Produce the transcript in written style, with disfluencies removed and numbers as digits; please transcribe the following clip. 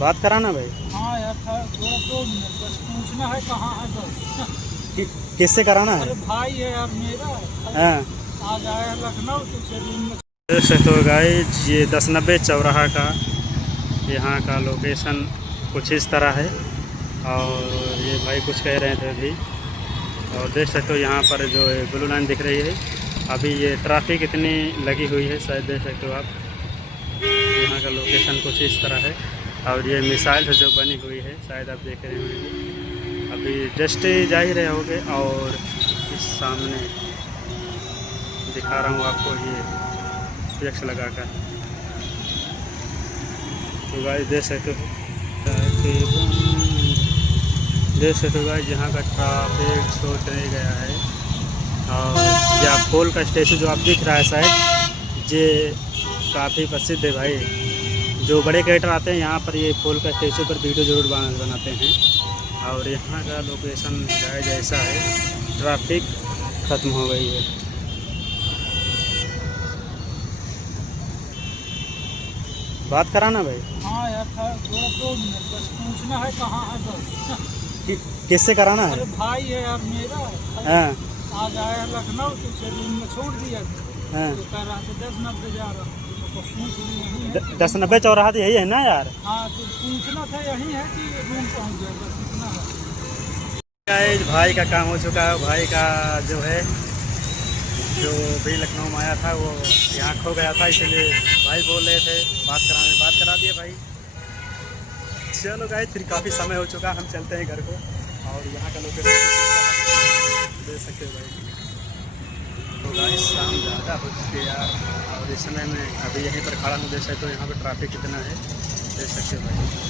बात कराना भाई। हाँ यार था थोड़ा 2 मिनट बस पूछना है कहाँ है बस। किससे कराना है? अरे भाई है यार मेरा। हाँ। आज आया लखनऊ तो शेड्यूल में। वैसे तो गाइस ये 1090 चौराहा का यहाँ का लोकेशन कुछ इस तरह है। और ये भाई कुछ कह रहे थे अभी। और देख सकते हो यहाँ पर जो ब्लू लाइन दिख रही है, अभी ये ट्रैफिक इतनी लगी हुई है, शायद देख सकते हो आप। यहाँ का लोकेशन कुछ इस तरह है। और ये मिसाइल जो बनी हुई है शायद आप देख रहे होंगे, अभी जस्ट जा ही रहे होंगे। और इस सामने दिखा रहा हूँ आपको ये यक्ष लगा कर। तो गाइस देख सकते हो, गाइस यहाँ का ट्रैफिक छोड़ नहीं गया है। और या फूल का स्टेचू जो आप दिख रहा है शायद ये काफ़ी प्रसिद्ध है भाई। जो बड़े क्रिएटर आते हैं यहाँ पर ये फूल का स्टेचू पर वीडियो जरूर बनाते हैं। और यहाँ का लोकेशन जैसा है, ट्रैफिक ख़त्म हो गई है। बात कराना भाई। हाँ यार था थोड़ा 2 मिनट बस पूछना है कहाँ है बस। किससे कराना है? अरे भाई है यार मेरा। हाँ। आज आया लखनऊ तो शेड्यूल में छोड़ दिया। हाँ। तो कह रहा था 10-90 जा रहा हूँ तो पूछ लिया। 1090 चौराहा तो यही है ना यार? हाँ तो पूछना था यही है कि रूम पहुँच जाए बस इतना है। गाइस भाई का काम हो चुका है। भाई का जो है जो भी लखनऊ में आया था वो यहाँ खो गया था, इसलिए भाई बोल रहे थे बात करा दिए भाई। चलो गाइस फिर काफ़ी समय हो चुका, हम चलते हैं घर को। और यहाँ का लोकेशन देख सकते हो भाई। तो गाइस शाम ज़्यादा हो चुकी है यार, और इस समय में अभी यहीं पर खड़ा हूँ। देख सकते हो यहाँ पर ट्रैफिक कितना है, देख सकते हो भाई।